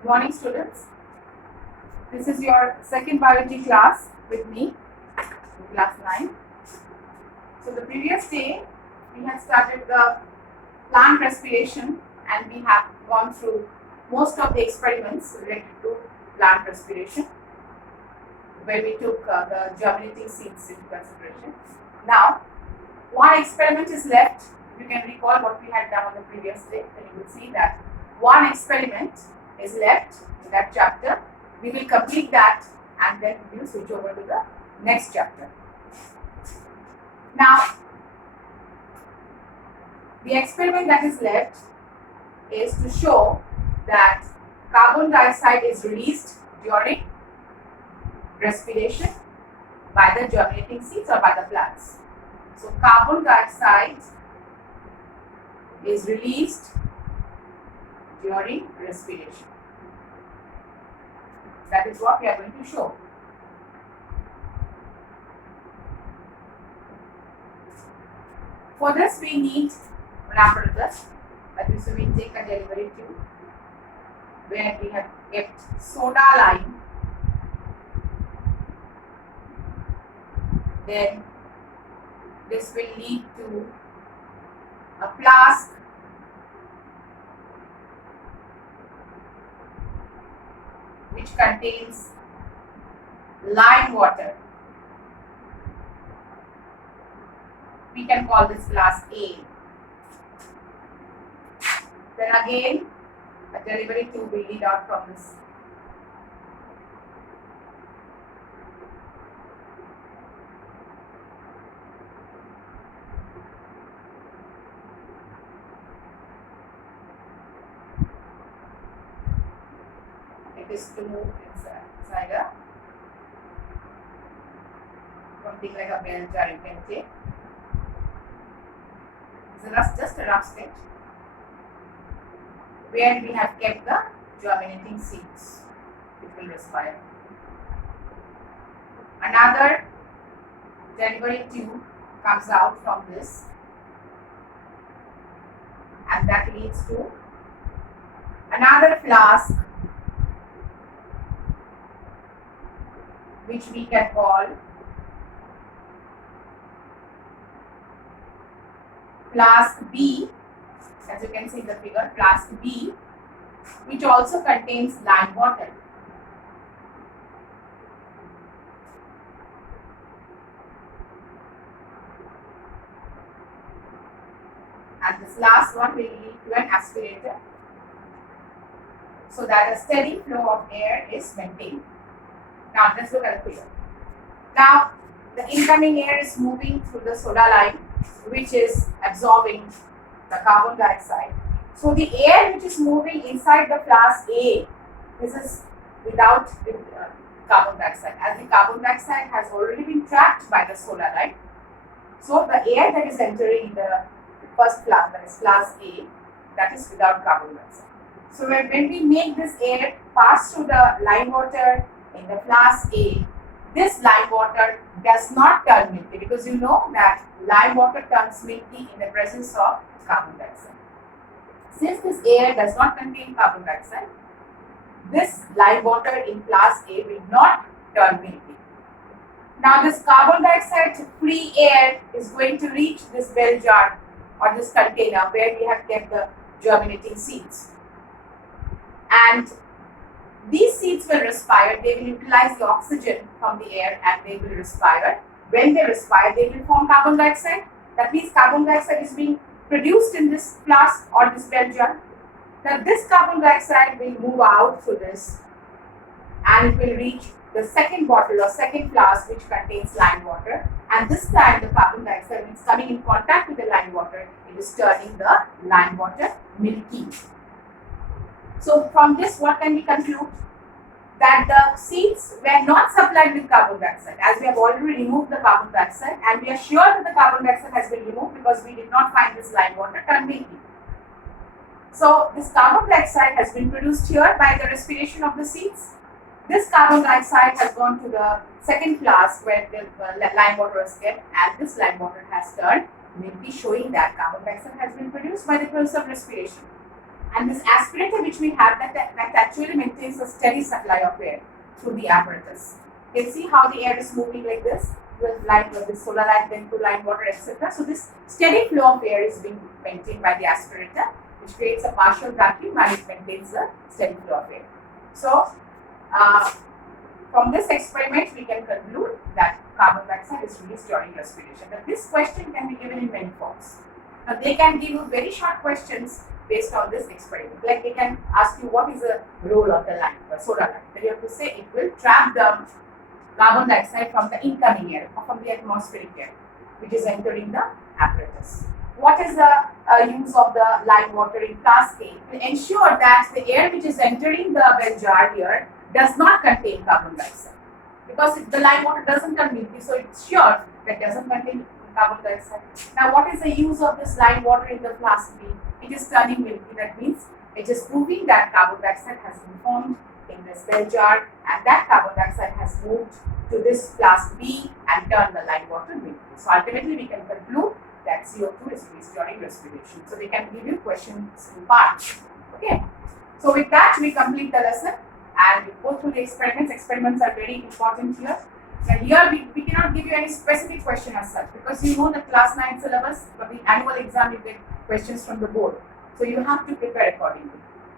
Good morning, students. This is your second biology class with me, class 9. So the previous day, we had started the plant respiration and we have gone through most of the experiments related to plant respiration, where we took the germinating seeds into consideration. Now, one experiment is left. You can recall what we had done on the previous day, then you will see that one experiment is left in that chapter. We will complete that and then we will switch over to the next chapter. Now, the experiment that is left is to show that carbon dioxide is released during respiration by the germinating seeds or by the plants. So, carbon dioxide is released during respiration. That is what we are going to show. For this, we need an apparatus. That is, we take a delivery tube where we have kept soda lime. Then this will lead to a flask which contains lime water. We can call this flask A. Then again, a delivery tube will lead out from this. It is to move inside a something like a bell jar you can take. It's just a rough sketch where we have kept the germinating seeds which will respire. Another delivery tube comes out from this and that leads to another flask which we can call flask B, as you can see in the figure, flask B, which also contains lime water. And this last one will lead to an aspirator so that a steady flow of air is maintained. Now let's look at the figure. Now the incoming air is moving through the soda lime, which is absorbing the carbon dioxide. So the air which is moving inside the flask A, this is without carbon dioxide, as the carbon dioxide has already been trapped by the soda lime. So the air that is entering the first flask, that is flask A, that is without carbon dioxide. So when we make this air pass through the lime water in the flask A, this lime water does not turn milky, because you know that lime water turns milky in the presence of carbon dioxide. Since this air does not contain carbon dioxide, this lime water in flask A will not turn milky. Now this carbon dioxide free air is going to reach this bell jar or this container where we have kept the germinating seeds. And these seeds will respire, they will utilize the oxygen from the air and they will respire. When they respire, they will form carbon dioxide. That means carbon dioxide is being produced in this flask or this bell jar. Now this carbon dioxide will move out through this and it will reach the second bottle or second flask which contains lime water. And this time the carbon dioxide is coming in contact with the lime water, it is turning the lime water milky. So from this, what can we conclude? That the seeds were not supplied with carbon dioxide, as we have already removed the carbon dioxide, and we are sure that the carbon dioxide has been removed because we did not find this lime water turned milky. So this carbon dioxide has been produced here by the respiration of the seeds. This carbon dioxide has gone to the second flask where the lime water is kept, and this lime water has turned milky, showing that carbon dioxide has been produced by the process of respiration. And this aspirator which we have, that actually maintains a steady supply of air through the apparatus. You can see how the air is moving like this, with line with the solar light, then to line water, etc. So this steady flow of air is being maintained by the aspirator, which creates a partial vacuum and it maintains a steady flow of air. So from this experiment, we can conclude that carbon dioxide is released during respiration. But this question can be given in many forms. Now, they can give you very short questions based on this experiment. Like they can ask you what is the role of the light, the solar light. Then you have to say it will trap the carbon dioxide from the incoming air or from the atmospheric air, which is entering the apparatus. What is the use of the lime water in flask A? To ensure that the air which is entering the bell jar here does not contain carbon dioxide. Because if the lime water doesn't contain it, so it's sure that doesn't contain carbon dioxide. Now, what is the use of this lime water in the flask B? It is turning milky. That means it is proving that carbon dioxide has been formed in this bell jar, and that carbon dioxide has moved to this flask B and turned the lime water milky. So ultimately, we can conclude that CO2 is released during respiration. So they can give you questions in parts. Okay. So with that, we complete the lesson and we go through the experiments. Experiments are very important here. And here we cannot give you any specific question as such, because you know the class 9 syllabus. For the annual exam, you get questions from the board. So you have to prepare accordingly.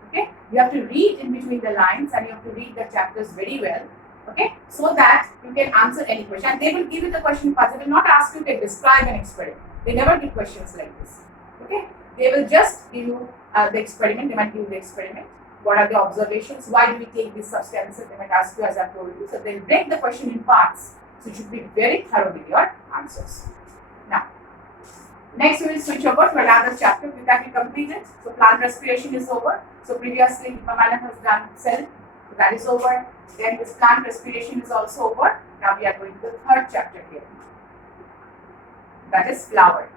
Okay. You have to read in between the lines and you have to read the chapters very well. Okay, so that you can answer any question. And they will give you the question parts. They will not ask you to describe an experiment. They never give questions like this. Okay, they will just give you the experiment. They might give you the experiment. What are the observations? Why do we take these substances? They might ask you, as I told you. So they will break the question in parts. So you should be very thorough with your answers. Now, next we will switch over to another chapter. With that we completed. So plant respiration is over. So previously Madam has done cell. So that is over. Then this plant respiration is also over. Now we are going to the third chapter here. That is flower.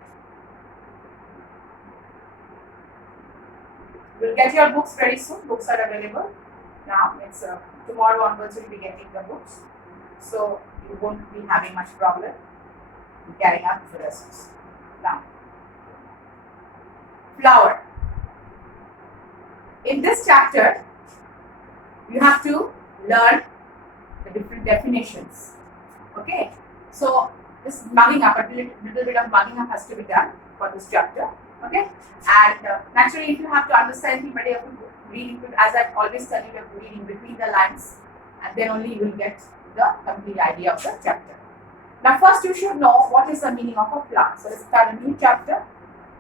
We'll get your books very soon. Books are available. Now it's tomorrow onwards we'll be getting the books. So you won't be having much problem in carrying out the lessons. Now, flower. In this chapter, you have to learn the different definitions. Okay, so this mugging up, a little bit of mugging up has to be done for this chapter. Okay, and naturally, if you have to understand anybody, you have to read into, as I always tell you, you have to read in between the lines, and then only you will get the complete idea of the chapter. Now, first you should know what is the meaning of a flower. So let's start a new chapter.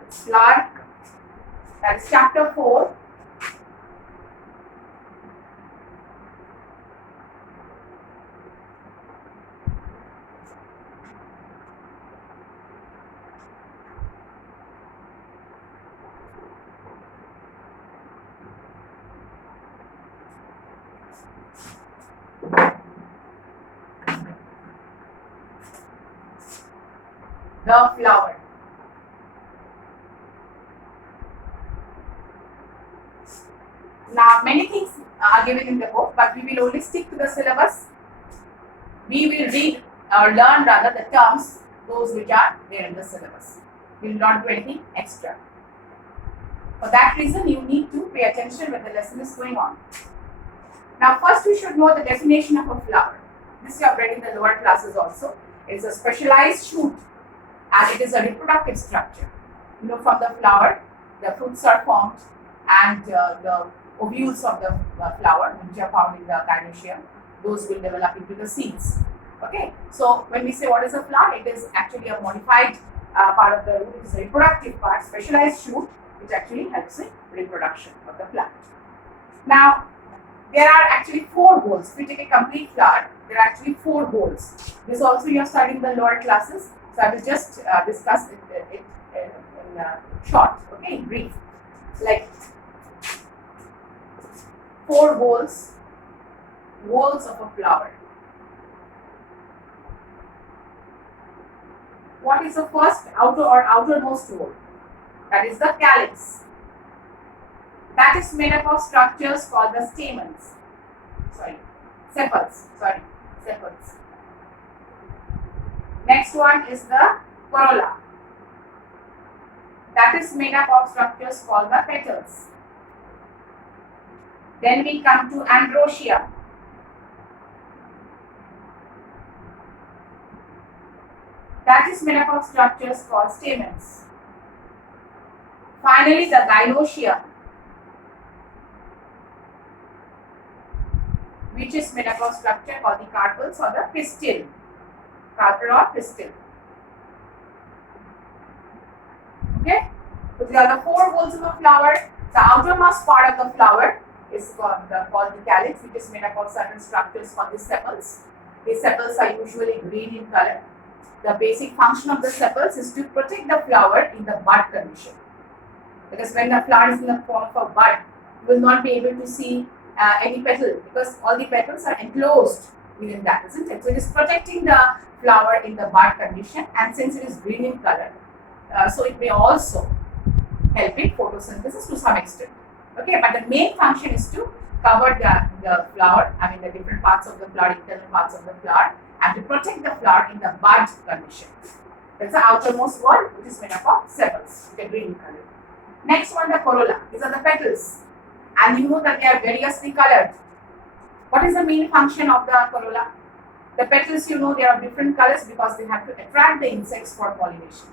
It's flower. That is chapter 4. The flower. Now, many things are given in the book, but we will only stick to the syllabus. We will read or learn rather the terms, those which are there in the syllabus. We will not do anything extra. For that reason, you need to pay attention when the lesson is going on. Now, first we should know the definition of a flower. This you have read in the lower classes also. It is a specialized shoot, and it is a reproductive structure. You know, from the flower, the fruits are formed, and the ovules of the flower, which are found in the gynoecium, those will develop into the seeds. Okay, so when we say what is a flower, it is actually a modified part of the root. It is a reproductive part, specialized shoot, which actually helps in reproduction of the plant. Now, there are actually 4 holes. If we take a complete flower, there are actually 4 holes. This also you are studying in the lower classes. So I will just discuss it in short, okay, in brief. Like 4 holes of a flower. What is the first outer or outermost hole? That is the calyx. That is made up of structures called the stamens. Sepals. Sepals. Next one is the corolla. That is made up of structures called the petals. Then we come to androsia. That is made up of structures called stamens. Finally, the gynosia, which is made up of structure called the carpels or the pistil. Carpel or pistil. Okay? So these are the four folds of a flower. The outermost part of the flower is called the calyx, which is made up of certain structures called the sepals. These sepals are usually green in color. The basic function of the sepals is to protect the flower in the bud condition. Because when the flower is in the form of a bud, you will not be able to see any petal because all the petals are enclosed within that, isn't it? So it is protecting the flower in the bud condition, and since it is green in color, so it may also help in photosynthesis to some extent. Okay, but the main function is to cover the flower, I mean the different parts of the flower, internal parts of the flower, and to protect the flower in the bud condition. That's the outermost wall, which is made up of sepals, okay, green in color. Next one, the corolla. These are the petals, and you know that they are variously colored. What is the main function of the corolla? The petals, you know, they are of different colors because they have to attract the insects for pollination.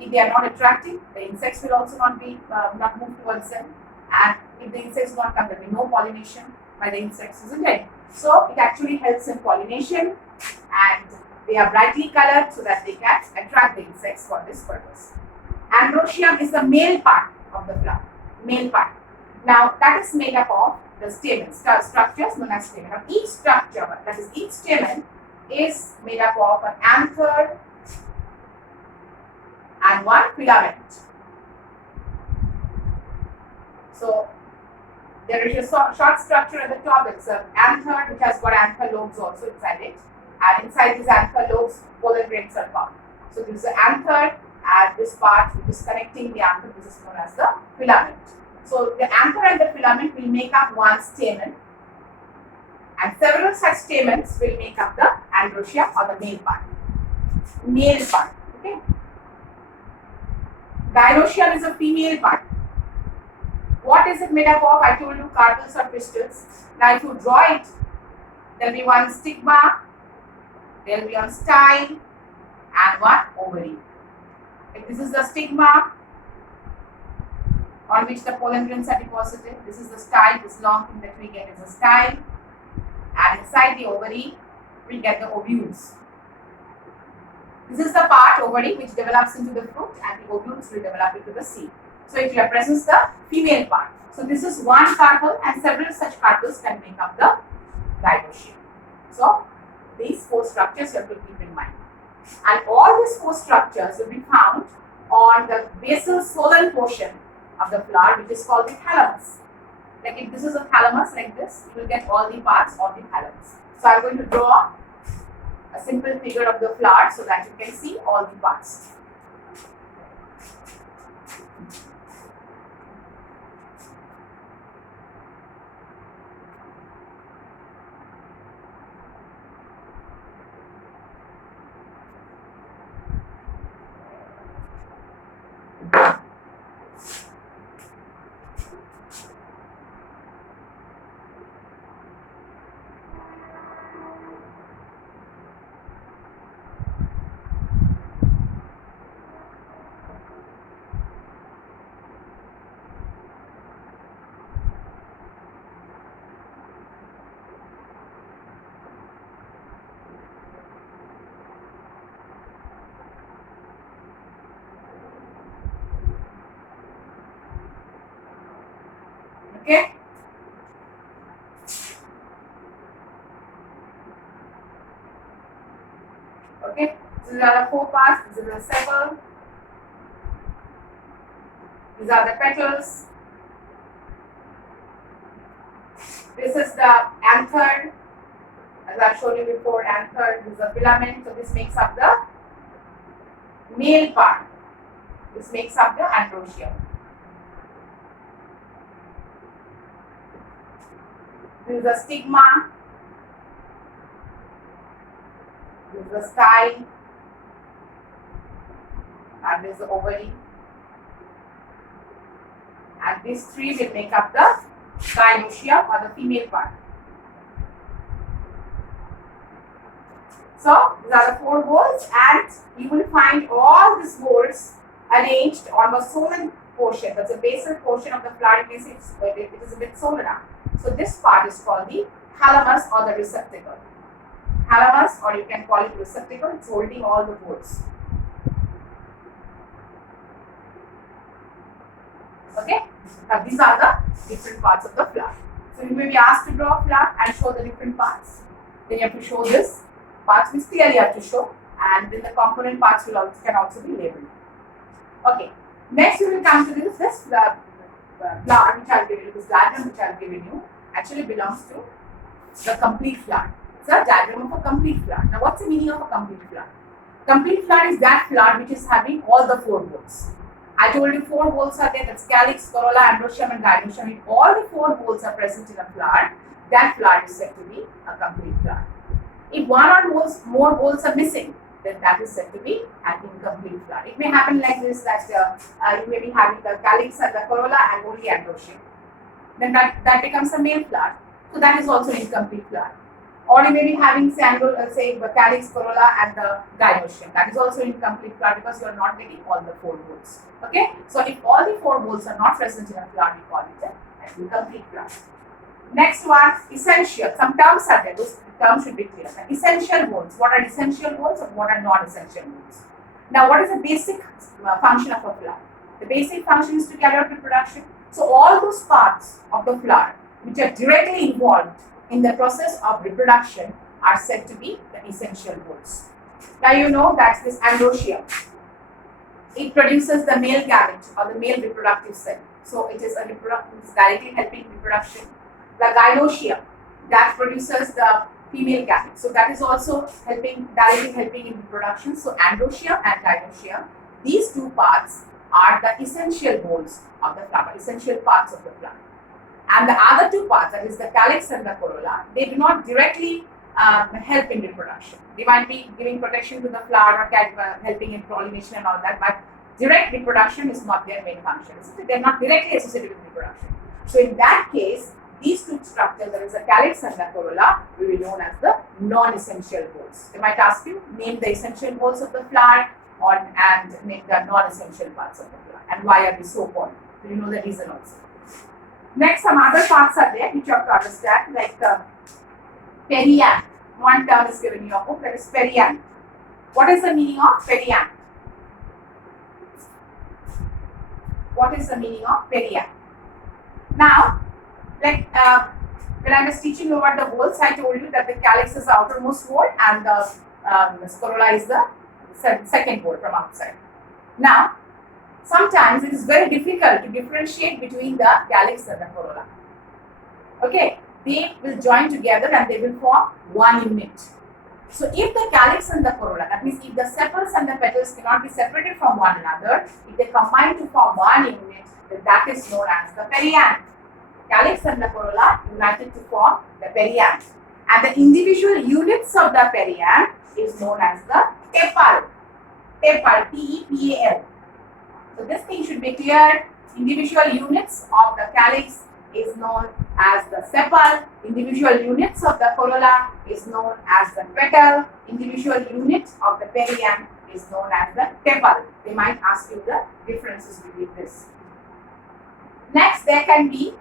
If they are not attracting, the insects will also not move towards them, and if the insects not come, there will be no pollination by the insects, isn't it? So it actually helps in pollination, and they are brightly colored so that they can attract the insects for this purpose. Androecium is the male part of the flower, male part. Now that is made up of the stamens, structures known as stamen. Now each structure, that is each stamen, is made up of an anther and one filament. So there is a short structure at the top. It's an anther which has got anther lobes also inside it, and inside these anther lobes pollen grains are found. So this is the anther, and this part which is connecting the anther, this is known as the filament. So the anther and the filament will make up one stamen, and several such stamens will make up the androecium or the male part. Male part. Okay. Gynoecium is a female part. What is it made up of? I told you carpels or pistils. Now if you draw it, there will be one stigma, there will be one style, and one ovary. If this is the stigma on which the pollen grains are deposited, this is the style, this long thing that we get is the style, and inside the ovary we get the ovules. This is the part, ovary, which develops into the fruit, and the ovules will develop into the seed. So it represents the female part. So this is one carpel, and several such carpels can make up the gynoecium. So these four structures you have to keep in mind. And all these four structures will be found on the basal swollen portion of the flower, which is called the thalamus. Like if this is a thalamus like this, you will get all the parts of the thalamus. So I am going to draw a simple figure of the flower so that you can see all the parts. Okay. Okay. These are the four parts. This is the sepal. These are the petals. This is the anther. As I've shown you before, anther. This is the filament. So this makes up the male part. This makes up the androecium. This is the stigma, this is the style, and this is the ovary, and these three will make up the gynosia or the female part. So these are the 4 whorls, and you will find all these whorls arranged on the solar portion. That's the basal portion of the flower. It is a bit solar. So this part is called the thalamus or the receptacle. Thalamus, or you can call it receptacle. It's holding all the whorls. Okay. Now these are the different parts of the flower. So you may be asked to draw a flower and show the different parts. Then you have to show this parts which clearly you have to show, and then the component parts can also be labeled. Okay. Next, we will come to this flower which I have given you, this diagram which I have given you actually belongs to the complete flower. It's a diagram of a complete flower. Now, what's the meaning of a complete flower? Complete flower is that flower which is having all the 4 whorls. I told you 4 whorls are there. That's calyx, corolla, androecium, and gynoecium. If all the 4 whorls are present in a flower, that flower is said to be a complete flower. If one or more whorls are missing, then that is said to be an incomplete flower. It may happen like this, that you may be having the calyx and the corolla and only androecium. Then that becomes a male flower. So that is also an incomplete flower. Or you may be having say the calyx, corolla and the gynoecium. That is also an incomplete flower because you are not getting all the 4 whorls. Okay. So if all the 4 whorls are not present in a flower, we call it an incomplete flower. Next one, essential. Some terms are there. Those terms should be clear. Essential whorls. What are essential whorls and what are non-essential whorls? Now, what is the basic function of a flower? The basic function is to carry out reproduction. So, all those parts of the flower which are directly involved in the process of reproduction are said to be the essential whorls. Now, you know that's this androecium. It produces the male gamete or the male reproductive cell. So, it is it's directly helping reproduction. The gynoecium that produces the female gamete. So that is also directly helping in reproduction. So androecium and gynoecium, these 2 parts are the essential whorls of the flower, essential parts of the flower. And the other 2 parts, that is the calyx and the corolla, they do not directly help in reproduction. They might be giving protection to the flower or helping in pollination and all that, but direct reproduction is not their main function. They are not directly associated with reproduction. So in that case, these 2 structures, that is the calyx and the corolla, will be known as the non-essential whorls. They might ask you, name the essential whorls of the flower and name the non-essential parts of the flower. And why are they so called? So you know the reason also. Next, some other parts are there which you have to understand, like the perianth. One term is given in your book, that is perianth. What is the meaning of perianth? What is the meaning of perianth? Now, like when I was teaching you about the whorls, I told you that the calyx is the outermost whorl and the corolla is the second whorl from outside. Now, sometimes it is very difficult to differentiate between the calyx and the corolla. Okay, they will join together and they will form one unit. So, if the calyx and the corolla, that means if the sepals and the petals cannot be separated from one another, if they combine to form one unit, then that is known as the perianth. Calyx and the corolla united to form the perianth, and the individual units of the perianth is known as the tepal. Tepal, T-E-P-A-L. So this thing should be clear. Individual units of the calyx is known as the sepal. Individual units of the corolla is known as the petal. Individual unit of the perianth is known as the tepal. They might ask you the differences between this. Next, there can be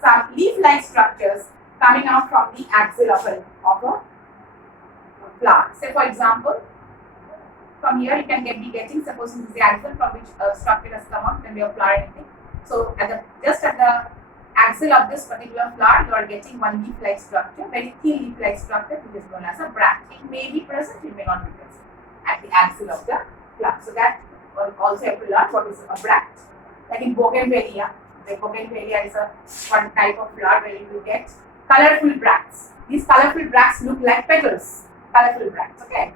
some leaf-like structures coming out from the axil of a flower. Say for example, from here you can be getting, suppose this is the axil from which a structure has come out, then we have flower anything. So just at the axil of this particular flower, you are getting one leaf-like structure, very thin leaf-like structure, which is known as a bract. It may be present, it may not be present at the axil of the flower. So that also have to learn what is a bract. Like in bougainvillea. The bougainvillea is one type of flower where you will get colorful bracts. These colorful bracts look like petals. Colorful bracts, okay.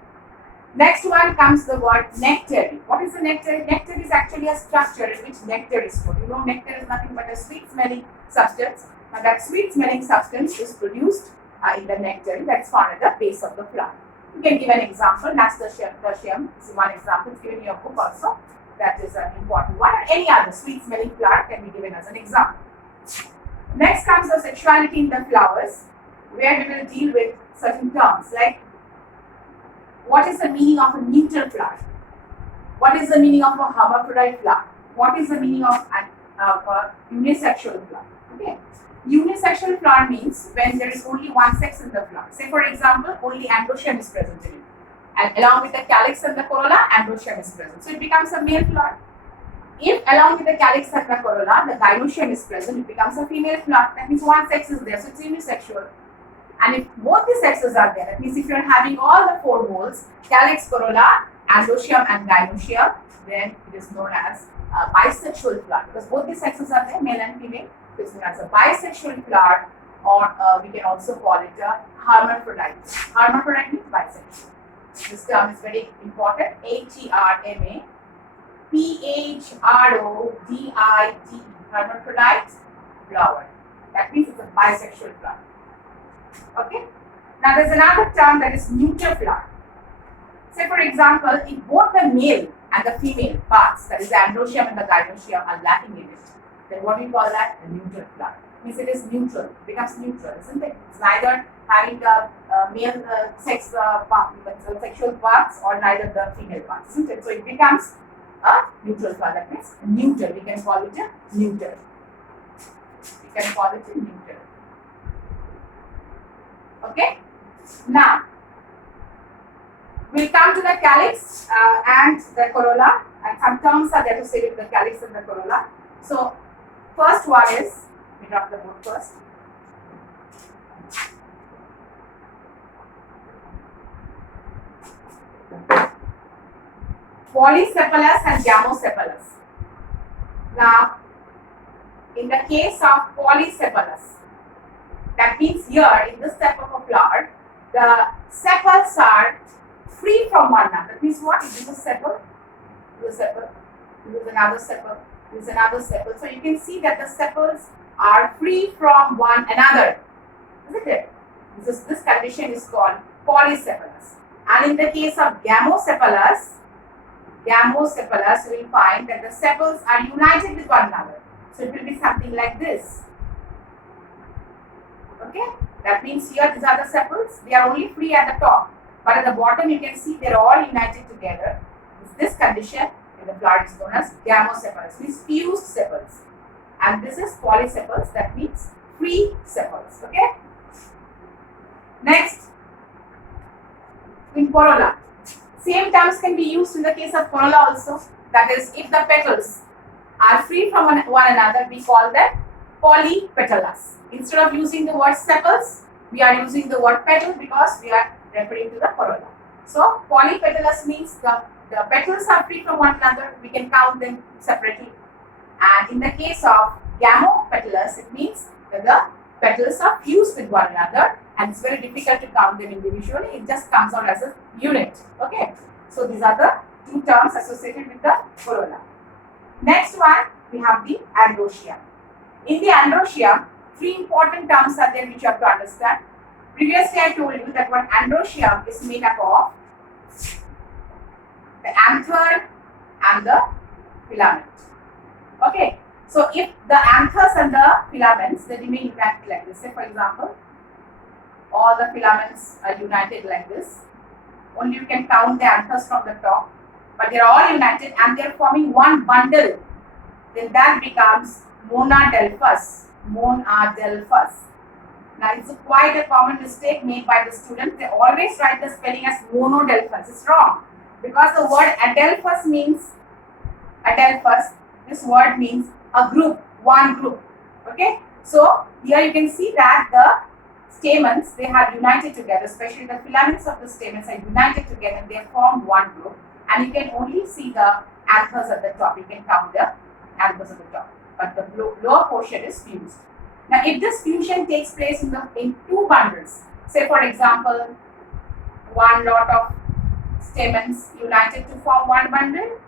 Next one comes the word nectary. What is the nectary? Nectar is actually a structure in which nectar is stored. You know, nectar is nothing but a sweet smelling substance. And that sweet smelling substance is produced in the nectary that's found at the base of the flower. You can give an example. Nasturtium is one example. It's given in your book also. That is an important one. Or any other sweet smelling flower can be given as an example. Next comes the sexuality in the flowers, where we will deal with certain terms like what is the meaning of a neutral flower? What is the meaning of a hermaphrodite flower? What is the meaning of a unisexual flower? Okay. Unisexual flower means when there is only one sex in the flower. Say for example, only androecium is present in it. And along with the calyx and the corolla, androecium is present. So it becomes a male flower. If along with the calyx and the corolla, the gynoecium is present, it becomes a female flower. That means one sex is there, so it's unisexual. And if both the sexes are there, that means if you are having all the four moles, calyx, corolla, androecium and gynoecium, then it is known as a bisexual flower because both the sexes are there, male and female. So it's known as a bisexual flower, or we can also call it a hermaphrodite. Hermaphrodite means bisexual. This term is very important. HERMA. PHRODITE, hermaphrodite flower. That means it's a bisexual flower. Okay. Now there's another term that is neutral flower. Say for example, if both the male and the female parts, that is the androecium and the gynoecium, are lacking in it, then what do we call that? A neutral flower. Means it is neutral. It becomes neutral, isn't it? It's neither having the male sexual parts or neither the female parts, isn't it? So it becomes a neutral flower. That means neuter. We can call it a neuter. We can call it a neuter. Okay. Now we'll come to the calyx and the corolla, and some terms are there to say with the calyx and the corolla. So first one is, we drop the board first. Polysepalous and gamosepalous. Now, in the case of polysepalous, that means here in this type of a flower, the sepals are free from one another. That means what? This is a sepal, this is a sepal, this is another sepal, this is another sepal. So you can see that the sepals are free from one another, isn't it? This condition is called polysepalous. And in the case of gamosepalous, we will find that the sepals are united with one another. So it will be something like this. Okay, that means here these are the sepals. They are only free at the top, but at the bottom you can see they are all united together. This condition in the flower is known as gamosepalous, means fused sepals, and this is polysepals. That means free sepals. Okay. Next, in corolla, same terms can be used in the case of corolla also. That is, if the petals are free from one another, we call them polypetalous. Instead of using the word sepals, we are using the word petal because we are referring to the corolla. So polypetalous means the petals are free from one another. We can count them separately. And in the case of gamopetalous, it means that the petals are fused with one another, and it's very difficult to count them individually. It just comes out as a unit. Okay. So these are the two terms associated with the corolla. Next one, we have the androecium. In the androecium, three important terms are there which you have to understand. Previously, I told you that one androecium is made up of the anther and the filament. Okay. So if the anthers and the filaments, they remain united like this. Say for example, all the filaments are united like this. Only you can count the anthers from the top, but they are all united and they are forming one bundle. Then that becomes monadelphous. Monadelphous. Now it's quite a common mistake made by the students. They always write the spelling as monodelphous. It's wrong because the word adelphous means adelphous. This word means a group, one group. Okay. So here you can see that the stamens, they have united together, especially the filaments of the stamens are united together and they have formed one group, and you can only see the anthers at the top. You can count the anthers at the top, but the lower portion is fused. Now if this fusion takes place in two bundles, say for example one lot of stamens united to form one bundle,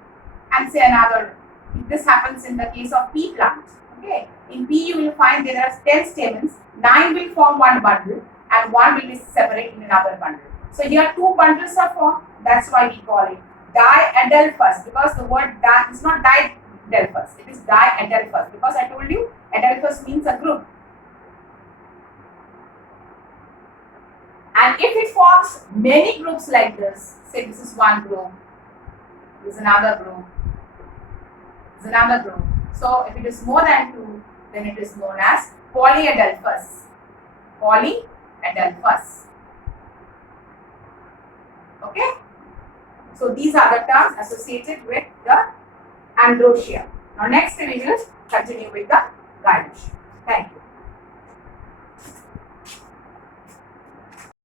and say another, if this happens in the case of pea plant. Okay, in pea you will find there are 10 stamens, 9 will form one bundle and 1 will be separate in another bundle. So here two bundles are formed. That's why we call it diadelphous, because the word is not diadelphous, it is diadelphous, because I told you adelphous means a group. forms many groups like this, say this is one group, this is another group, this is another group. So if it is more than 2, then it is known as polyadelphous. Polyadelphous. Okay? So these are the terms associated with the ambrosia. Now next we will continue with the gynosia. Thank you.